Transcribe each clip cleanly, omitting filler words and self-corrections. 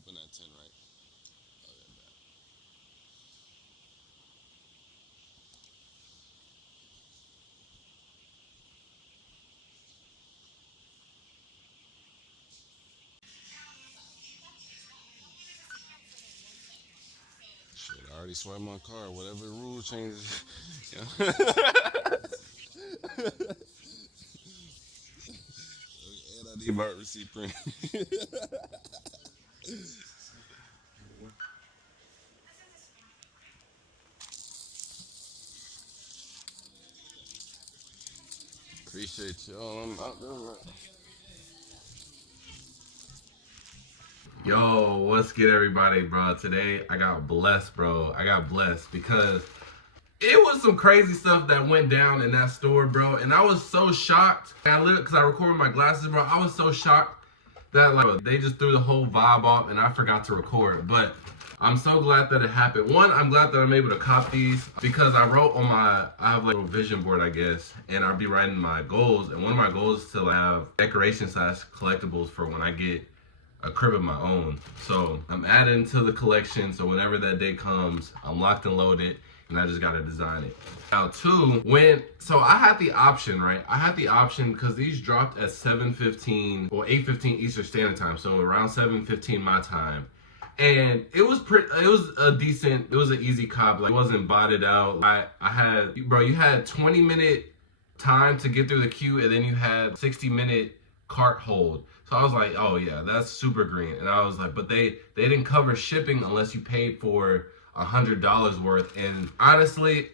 open that 10, right? Oh, yeah, bad. Shit, I already swiped my card. Whatever the rule changes. Yeah. And I need my receipt print. Appreciate y'all. I'm out there. Yo, what's good, everybody, bro? Today I got blessed, bro. I got blessed because it was some crazy stuff that went down in that store, bro. And I was so shocked. Because I recorded my glasses, bro. I was so shocked that like they just threw the whole vibe off and I forgot to record. But I'm so glad that it happened. One, I'm glad that I'm able to cop these because I wrote on I have like a vision board, I guess, and I'll be writing my goals. And one of my goals is to have decoration / collectibles for when I get a crib of my own. So I'm adding to the collection, so whenever that day comes, I'm locked and loaded, and I just gotta design it. Now two, so I had the option, right? I had the option because these dropped at 7:15 or 8:15 Eastern Standard Time, so around 7:15 my time. And it was an easy cop. Like, it wasn't botted out. I had, bro, you had 20-minute time to get through the queue, and then you had 60-minute cart hold. So I was like, oh yeah, that's super green. And I was like, but they didn't cover shipping unless you paid for $100 worth. And honestly,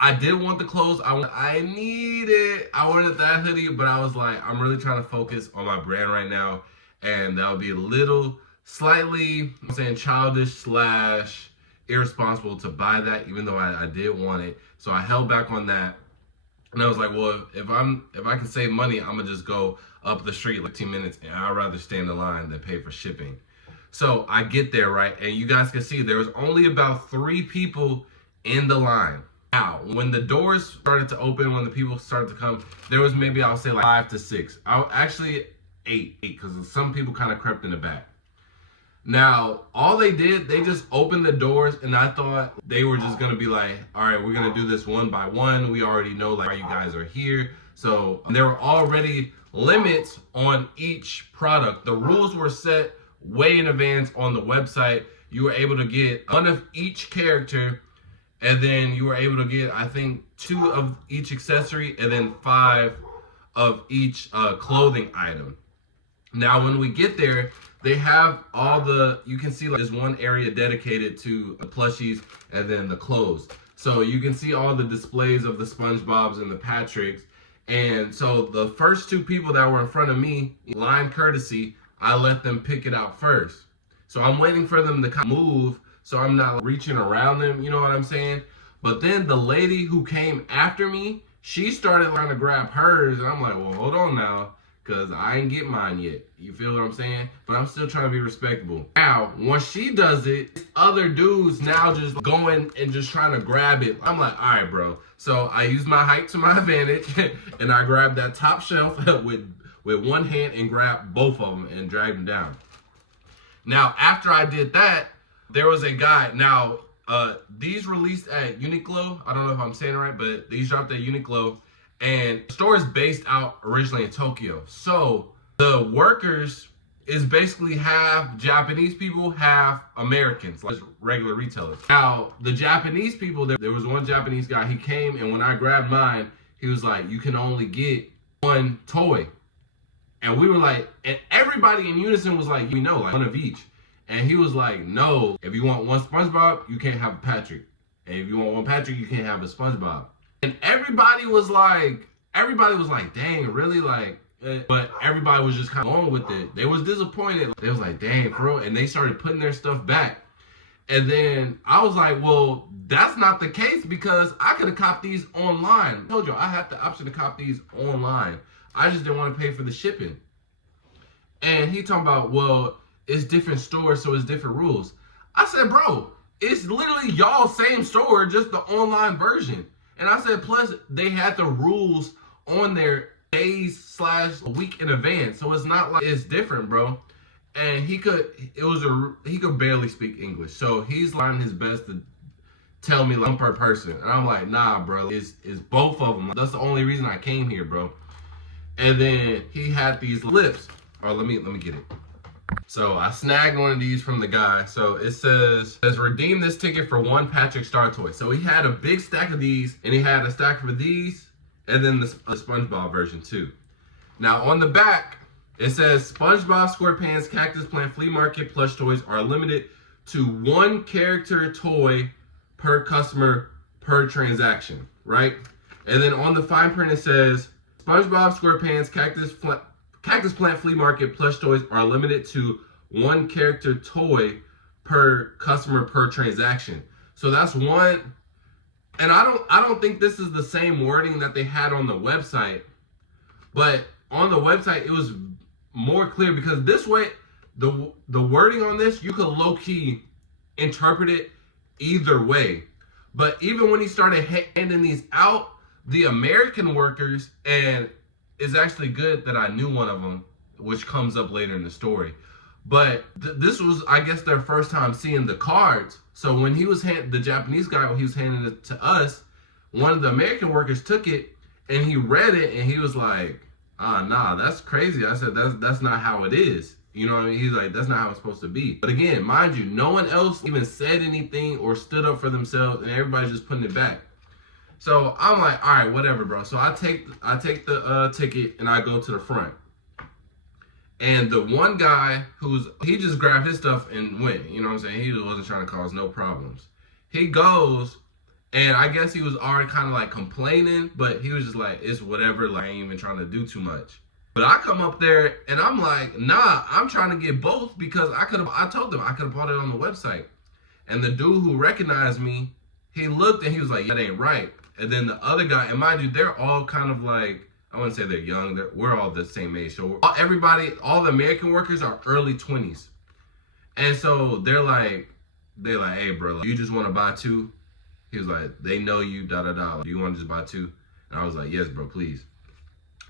I did want the clothes. I need it. I wanted that hoodie, but I was like, I'm really trying to focus on my brand right now. And that would be a little, slightly, I'm saying, childish / irresponsible to buy that, even though I did want it. So I held back on that. And I was like, well, if I can save money, I'm gonna just go up the street like 10 minutes, and I'd rather stay in the line than pay for shipping. So I get there, right? And you guys can see there was only about 3 people in the line. Now, when the doors started to open, when the people started to come, there was maybe, I'll say, like 5 to 6. Actually 8, because some people kind of crept in the back. Now, all they did, they just opened the doors, and I thought they were just gonna be like, all right, we're gonna do this one by one. We already know like why you guys are here. So there were already limits on each product. The rules were set way in advance on the website. You were able to get 1 of each character, and then you were able to get, I think, 2 of each accessory, and then 5 of each clothing item. Now, when we get there, they have all you can see like there's one area dedicated to the plushies and then the clothes. So you can see all the displays of the SpongeBobs and the Patricks. And so the first 2 people that were in front of me, line courtesy, I let them pick it out first. So I'm waiting for them to kind of move so I'm not reaching around them, you know what I'm saying? But then the lady who came after me, she started trying to grab hers, and I'm like, well, hold on now, because I ain't get mine yet. You feel what I'm saying? But I'm still trying to be respectable. Now, once she does it, other dudes now just going and just trying to grab it. I'm like, all right, bro. So I use my height to my advantage, and I grabbed that top shelf with one hand and grabbed both of them and dragged them down. Now, after I did that, there was a guy. Now, these released at Uniqlo. I don't know if I'm saying it right, but these dropped at Uniqlo. And the store is based out originally in Tokyo. So the workers is basically half Japanese people, half Americans, like regular retailers. Now, the Japanese people, there was one Japanese guy, he came, and when I grabbed mine, he was like, you can only get 1 toy. And we were like, and everybody in unison was like, we know, like 1 of each. And he was like, no, if you want 1 SpongeBob, you can't have a Patrick. And if you want 1 Patrick, you can't have a SpongeBob. And everybody was like, dang, really? Like, but everybody was just kind of going with it. They was disappointed. They was like, dang, bro. And they started putting their stuff back. And then I was like, well, that's not the case because I could have copped these online. I told you, I had the option to cop these online. I just didn't want to pay for the shipping. And he talking about, well, it's different stores, so it's different rules. I said, bro, it's literally y'all same store, just the online version. And I said, plus they had the rules on their days / a week in advance. So it's not like it's different, bro. and he could barely speak English. So he's trying his best to tell me like one per person. And I'm like, nah, bro, it's both of them. That's the only reason I came here, bro. And then he had these lips. Oh, let me get it. So I snagged one of these from the guy. So it says redeem this ticket for one Patrick Star toy. So he had a big stack of these, and he had a stack for these, and then the SpongeBob version too. Now on the back, it says SpongeBob SquarePants Cactus Plant Flea Market plush toys are limited to one character toy per customer per transaction, right? And then on the fine print it says SpongeBob SquarePants Cactus Plant Flea Market plush toys are limited to one character toy per customer per transaction. So that's one, and I don't think this is the same wording that they had on the website, but on the website it was more clear because this way the wording on this you could low-key interpret it either way. But even when he started handing these out, the American workers, and it's actually good that I knew one of them, which comes up later in the story. But this was, I guess, their first time seeing the cards. So when he was the Japanese guy, when he was handing it to us, one of the American workers took it and he read it and he was like, nah, that's crazy. I said, that's not how it is. You know what I mean? He's like, that's not how it's supposed to be. But again, mind you, no one else even said anything or stood up for themselves, and everybody's just putting it back. So I'm like, all right, whatever, bro. So I take the ticket and I go to the front. And the one guy he just grabbed his stuff and went. You know what I'm saying? He wasn't trying to cause no problems. He goes, and I guess he was already kind of like complaining, but he was just like, it's whatever. Like, I ain't even trying to do too much. But I come up there and I'm like, nah, I'm trying to get both because I told them I could have bought it on the website. And the dude who recognized me, he looked and he was like, that ain't right. And then the other guy, and mind you, they're all kind of like, I wouldn't say they're young, we're all the same age. So all the American workers are early 20s. And so they're like, hey bro, you just want to buy two? He was like, they know you, da da da. Do you want to just buy two? And I was like, yes bro, please.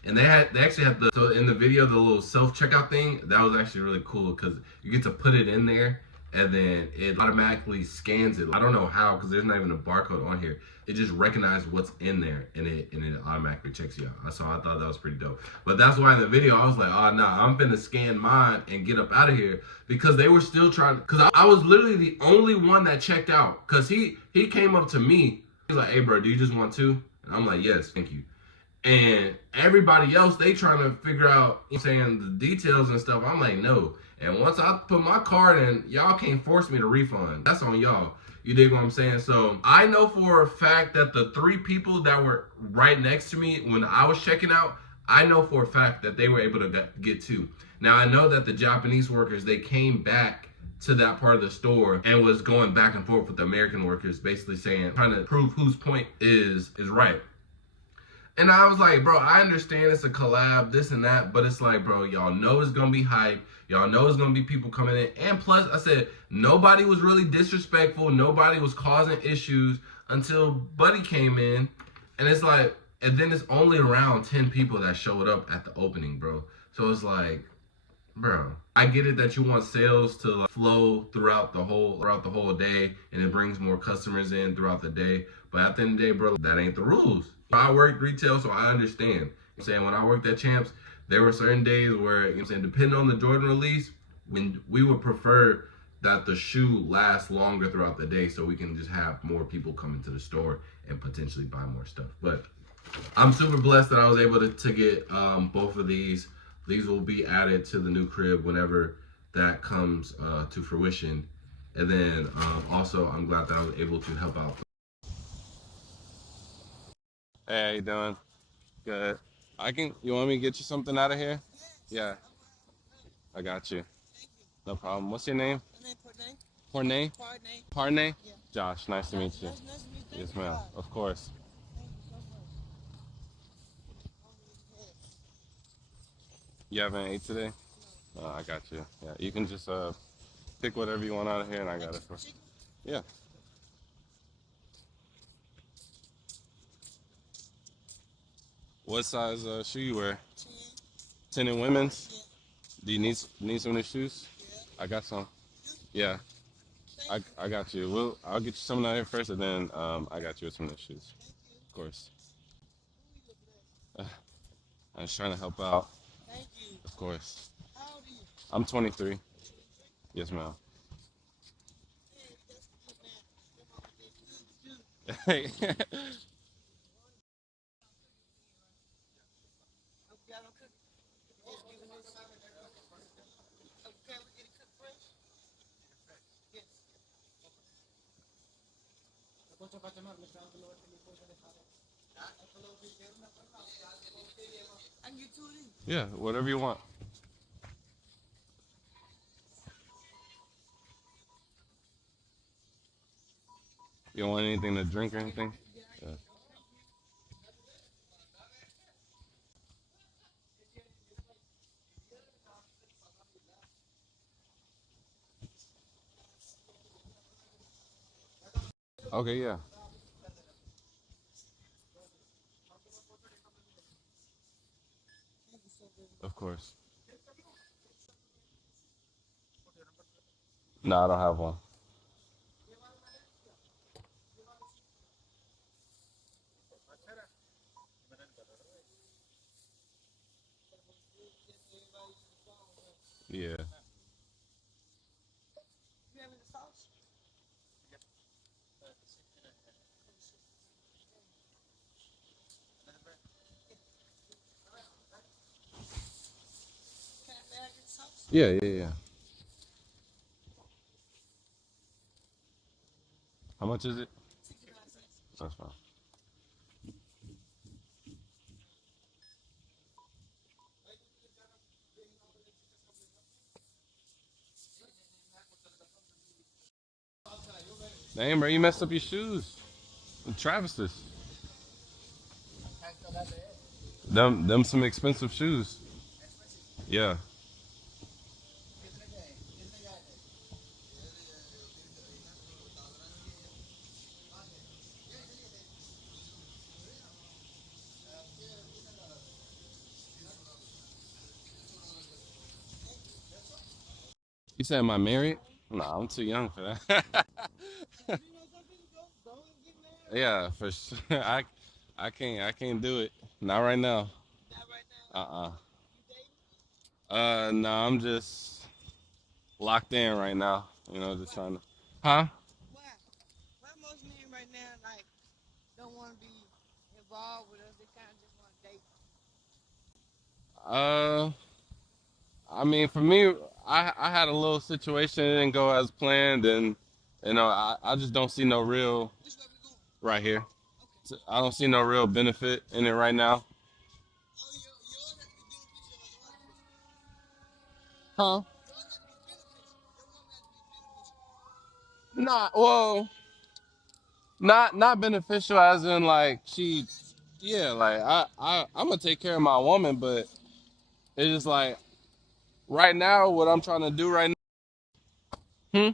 And they actually had so in the video, the little self-checkout thing, that was actually really cool because you get to put it in there and then it automatically scans it. I don't know how because there's not even a barcode on here. It just recognizes what's in there and it automatically checks you out. So I thought that was pretty dope. But that's why in the video, I was like, oh no, I'm finna scan mine and get up out of here because they were still trying, because I was literally the only one that checked out because he came up to me. He was like, hey bro, do you just want two? And I'm like, yes, thank you. And everybody else, they trying to figure out, you know, saying the details and stuff. I'm like, no. And once I put my card in, y'all can't force me to refund. That's on y'all. You dig what I'm saying? So I know for a fact that the 3 people that were right next to me when I was checking out, I know for a fact that they were able to get 2. Now I know that the Japanese workers, they came back to that part of the store and was going back and forth with the American workers, basically saying, trying to prove whose point is right. And I was like, bro, I understand it's a collab, this and that, but it's like, bro, y'all know it's gonna be hype. Y'all know it's gonna be people coming in. And plus, I said, nobody was really disrespectful. Nobody was causing issues until Buddy came in. And it's like, and then it's only around 10 people that showed up at the opening, bro. So it's like, bro, I get it that you want sales to like flow throughout the whole day and it brings more customers in throughout the day. But at the end of the day, bro, that ain't the rules. I worked retail, so I understand. You know what I'm saying? When I worked at Champs, there were certain days where, you know what I'm saying, depending on the Jordan release, when we would prefer that the shoe lasts longer throughout the day so we can just have more people come into the store and potentially buy more stuff. But I'm super blessed that I was able to get both of these. These will be added to the new crib whenever that comes to fruition. And then also, I'm glad that I was able to help out. Hey, how you doing? Good. You want me to get you something out of here? Yeah. I got you. No problem. What's your name? Pornay? Parnay? Yeah. Josh, nice to meet you. Nice to meet you. Yes, ma'am. Of course. Thank you so much. You haven't ate today? No. I got you. Yeah, you can just pick whatever you want out of here and I got it for you. Yeah. What size shoe you wear? 10. 10 in women's? Yeah. Do you need some new shoes? Yeah. I got some. Yeah, I got you. I'll get you some out here first, and then I got you with some of the shoes. Of course. I was trying to help out. Of course. I'm 23. Yes, ma'am. Hey. Yeah, whatever you want. You don't want anything to drink or anything? Yeah. Okay, yeah. Of course. No, I don't have one. Yeah. Yeah, yeah, yeah. How much is it? That's fine. Damn, bro, you messed up your shoes. Travis's. Them some expensive shoes. Yeah. You said, am I married? Nah, I'm too young for that. Yeah, for sure. I can't do it. Not right now. Uh-uh. No, I'm just locked in right now. You know, just trying to. Huh? Uh, I mean, for me, I had a little situation that didn't go as planned, and I just don't see no real right here. I don't see no real benefit in it right now. Huh? Not well, not beneficial as in like she, yeah, like I'm gonna take care of my woman, but it's just like right now what I'm trying to do right now. Hmm?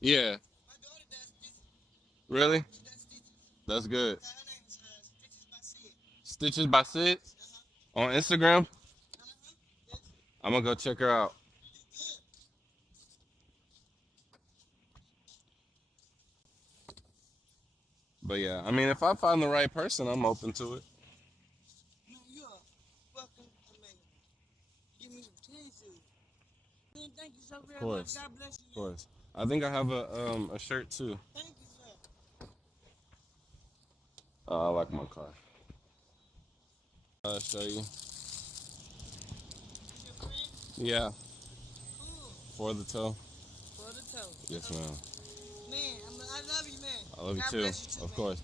Yeah, really? That's good. Stitches by Sid on Instagram. I'm gonna go check her out. But yeah, I mean, if I find the right person, I'm open to it. Of course, of course. I think I have a shirt too. I like my car. Show you. Yeah, for the toe. Yes, ma'am. I love you too. Of course.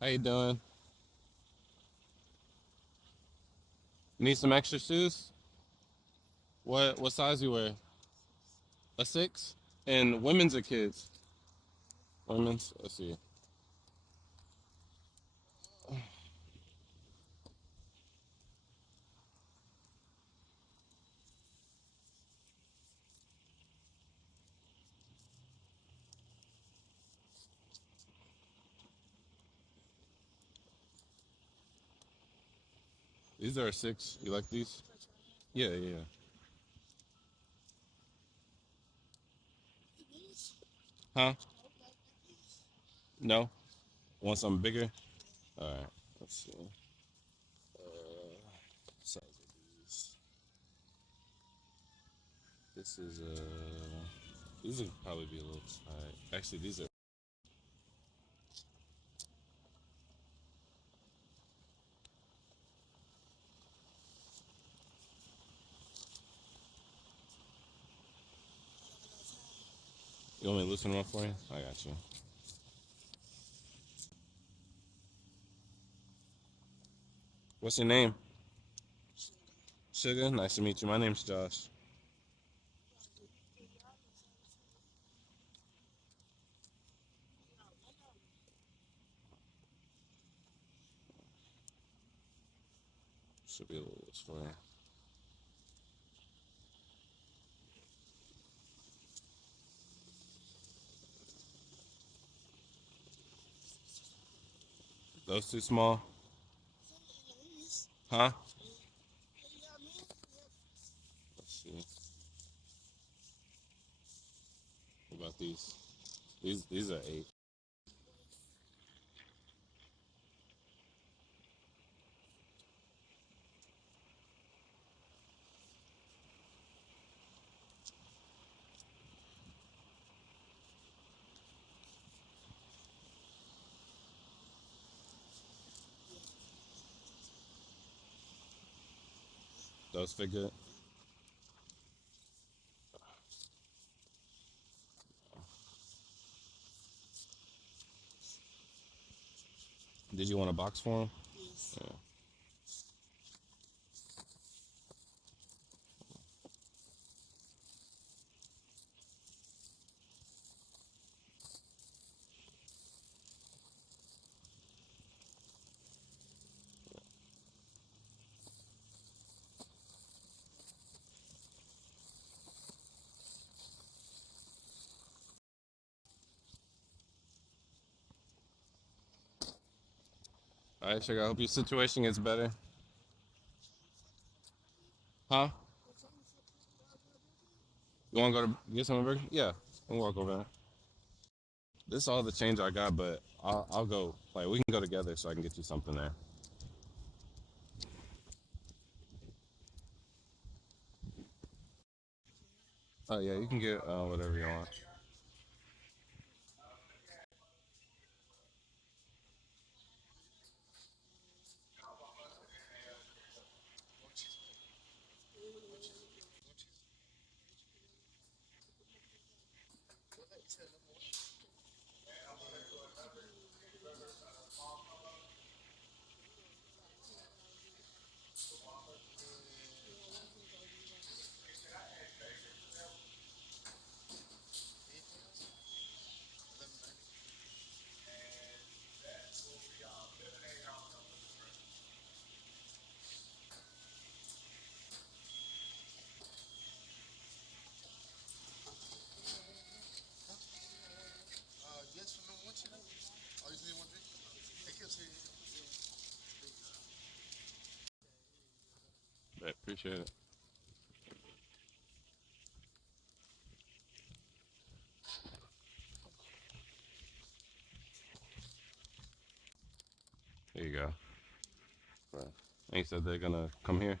How you doing? Need some extra shoes? What size you wear? A 6? And women's or kids? Women's. Let's see. These are a 6. You like these? Yeah, yeah, yeah. Huh? No? Want something bigger? Alright, let's see. Size of these. This is these would probably be a little tight. Actually, these are. You want me to loosen them up for you? I got you. What's your name? Sugar. Nice to meet you. My name's Josh. Should be a little loose for you. Those too small? Huh? Let's see. What about these? These are 8. Those fit good? Did you want a box for them? Yes. Yeah. All right, sugar. I hope your situation gets better. Huh? You want to go to get some burger? Yeah, we'll walk over there. This is all the change I got, but I'll go. Like, we can go together so I can get you something there. Oh yeah, you can get whatever you want. Right, appreciate it. There you go. Right. And you said they're gonna come here?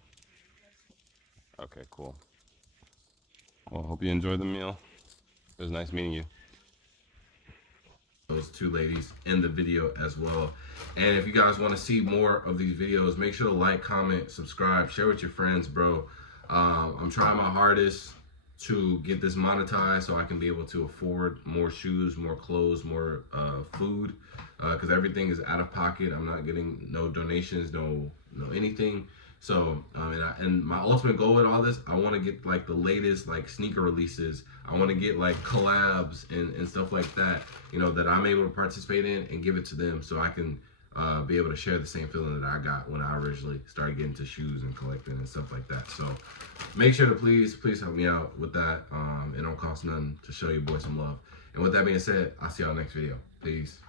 Okay, cool. Well, hope you enjoyed the meal. It was nice meeting you. Those two ladies in the video as well. And if you guys want to see more of these videos, make sure to like, comment, subscribe, share with your friends, bro. I'm trying my hardest to get this monetized so I can be able to afford more shoes, more clothes, more food, because everything is out of pocket. I'm not getting no donations, no anything. So and my ultimate goal with all this, I want to get like the latest like sneaker releases. I want to get like collabs and stuff like that, you know, that I'm able to participate in and give it to them so I can be able to share the same feeling that I got when I originally started getting into shoes and collecting and stuff like that. So make sure to please help me out with that. It don't cost nothing to show your boy some love. And with that being said, I'll see y'all next video. Peace.